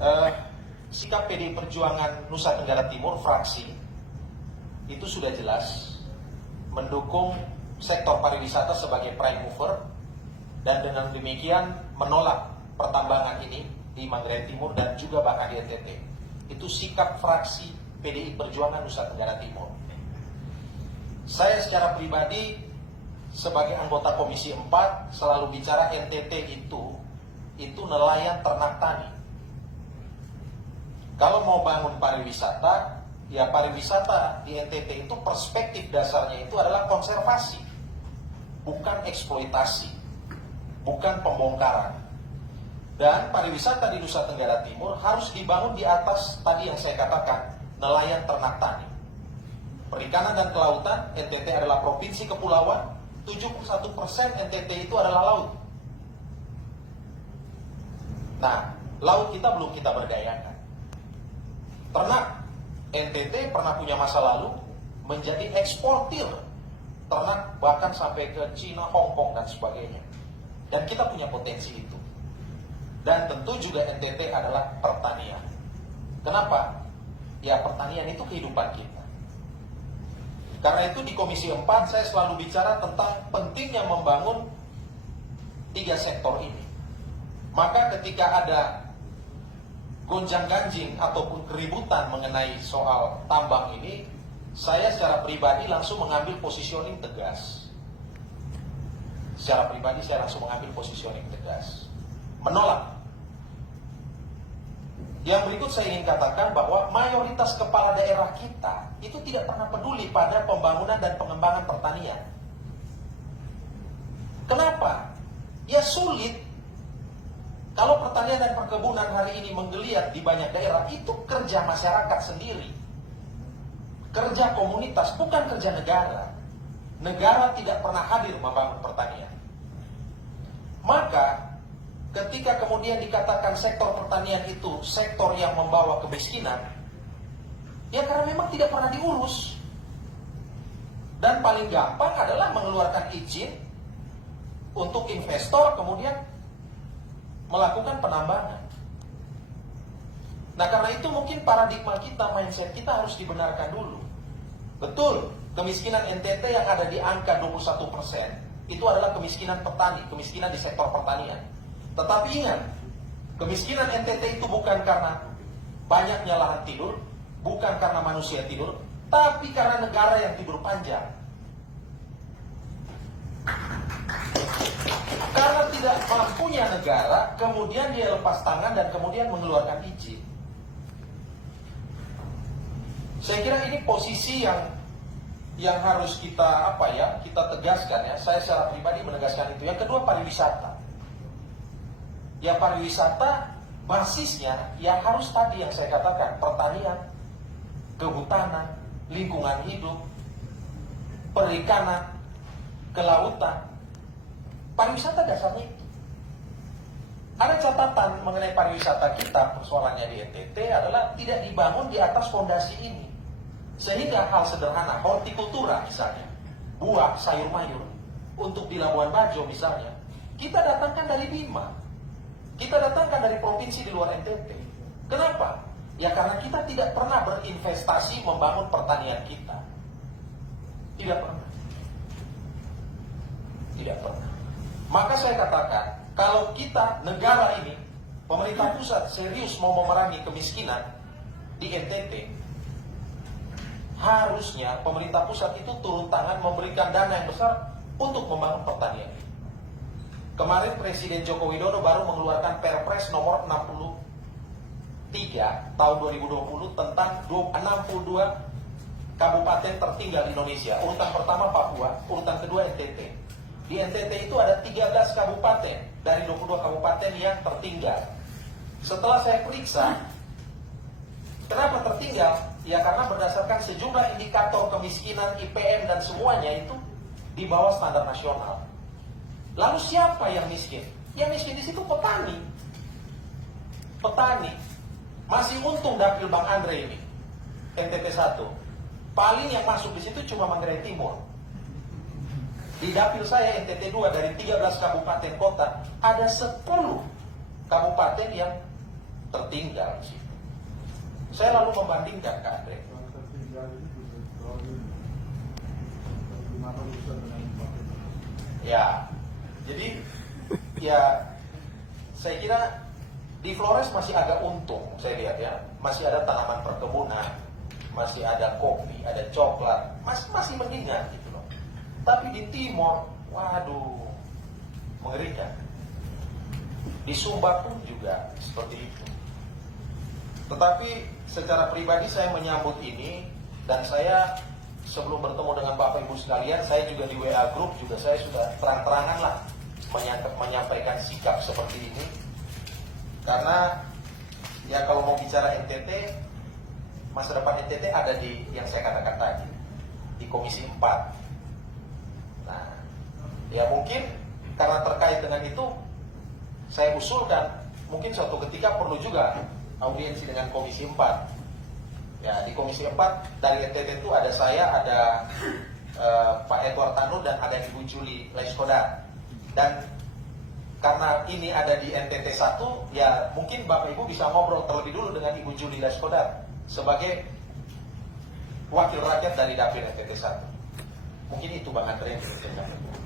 eh, sikap PDI Perjuangan Nusa Tenggara Timur fraksi itu sudah jelas mendukung sektor pariwisata sebagai prime mover dan dengan demikian menolak pertambangan ini di Manggarai Timur dan juga bahkan di NTT. Itu sikap fraksi PDI Perjuangan Nusa Tenggara Timur. Saya secara pribadi sebagai anggota Komisi 4 selalu bicara NTT itu nelayan ternak tani. Kalau mau bangun pariwisata, ya pariwisata di NTT itu perspektif dasarnya itu adalah konservasi, bukan eksploitasi, bukan pembongkaran. Dan pariwisata di Nusa Tenggara Timur harus dibangun di atas tadi yang saya katakan, nelayan ternak tani. Perikanan dan kelautan, NTT adalah provinsi kepulauan, 71% NTT itu adalah laut. Nah, laut kita belum kita berdayakan. Ternak, NTT pernah punya masa lalu menjadi eksportir ternak bahkan sampai ke Cina, Hong Kong dan sebagainya. Dan kita punya potensi itu. Dan tentu juga NTT adalah pertanian. Kenapa? Ya pertanian itu kehidupan kita. Karena itu di Komisi 4 saya selalu bicara tentang pentingnya membangun 3 sektor ini. Maka ketika ada gonjang-ganjing ataupun keributan mengenai soal tambang ini, saya secara pribadi langsung mengambil positioning tegas. Secara pribadi saya langsung mengambil positioning tegas. Menolak. Yang berikut saya ingin katakan bahwa mayoritas kepala daerah kita itu tidak pernah peduli pada pembangunan dan pengembangan pertanian. Kenapa? Ya sulit. Kalau pertanian dan perkebunan hari ini menggeliat di banyak daerah, itu kerja masyarakat sendiri. Kerja komunitas, bukan kerja negara. Negara tidak pernah hadir membangun pertanian. Maka, ketika kemudian dikatakan sektor pertanian itu sektor yang membawa kemiskinan, ya karena memang tidak pernah diurus. Dan paling gampang adalah mengeluarkan izin untuk investor kemudian melakukan penambangan. Nah karena itu mungkin paradigma kita, mindset kita harus dibenarkan dulu. Betul, kemiskinan NTT yang ada di angka 21% itu adalah kemiskinan petani, kemiskinan di sektor pertanian. Tetapi ingat, kemiskinan NTT itu bukan karena banyaknya lahan tidur, bukan karena manusia tidur, tapi karena negara yang tidur panjang. Karena tidak mampunya negara, kemudian dia lepas tangan dan kemudian mengeluarkan izin. Saya kira ini posisi yang harus kita kita tegaskan ya. Saya secara pribadi menegaskan itu. Yang kedua, pariwisata. Ya pariwisata basisnya ya harus tadi yang saya katakan, pertanian, kehutanan, lingkungan hidup, perikanan, kelautan. Pariwisata dasarnya itu. Ada catatan mengenai pariwisata kita, persoalannya di NTT adalah tidak dibangun di atas fondasi ini. Sehingga hal sederhana, hortikultura misalnya, buah, sayur mayur, untuk di Labuan Bajo misalnya, kita datangkan dari Bima. Kita datangkan dari provinsi di luar NTT. Kenapa? Ya karena kita tidak pernah berinvestasi membangun pertanian kita. Tidak pernah. Tidak pernah. Maka saya katakan, kalau kita, negara ini, pemerintah pusat serius mau memerangi kemiskinan di NTT, harusnya pemerintah pusat itu turun tangan memberikan dana yang besar untuk membangun pertanian. Kemarin Presiden Joko Widodo baru mengeluarkan Perpres nomor 63 tahun 2020 tentang 62 kabupaten tertinggal Indonesia. Urutan pertama Papua, urutan kedua NTT. Di NTT itu ada 13 kabupaten dari 22 kabupaten yang tertinggal. Setelah saya periksa, kenapa tertinggal? Ya karena berdasarkan sejumlah indikator kemiskinan, IPM dan semuanya itu di bawah standar nasional. Lalu siapa yang miskin? Yang miskin di situ petani. Petani. Masih untung dapil Bang Andre ini, NTT 1. Paling yang masuk di situ cuma Manggarai Timur. Di dapil saya NTT 2 dari 13 kabupaten kota, ada 10 kabupaten yang tertinggal di situ. Saya lalu membandingkan Kak Andre. Ya, jadi ya saya kira di Flores masih agak untung, saya lihat ya, masih ada tanaman perkebunan, masih ada kopi, ada coklat, masih mendingan gitu loh. Tapi di Timor, waduh, mengerikan. Di Sumba pun juga seperti itu. Tetapi secara pribadi saya menyambut ini, dan saya sebelum bertemu dengan Bapak Ibu sekalian, saya juga di WA Group juga saya sudah terang-terangan lah menyampaikan sikap seperti ini. Karena ya kalau mau bicara NTT, masa depan NTT ada di yang saya katakan tadi, di Komisi 4. Nah, ya mungkin karena terkait dengan itu, saya usulkan mungkin suatu ketika perlu juga audiensi dengan Komisi 4. Ya, di Komisi 4 dari NTT itu ada saya, ada Pak Edward Tanu, dan ada Ibu Juli Laiskodat. Dan karena ini ada di NTT 1, ya mungkin Bapak Ibu bisa ngobrol terlebih dulu dengan Ibu Juli Laiskodat sebagai wakil rakyat dari Dapil NTT 1. Mungkin itu Bang Andre yang bisa saya sampaikan.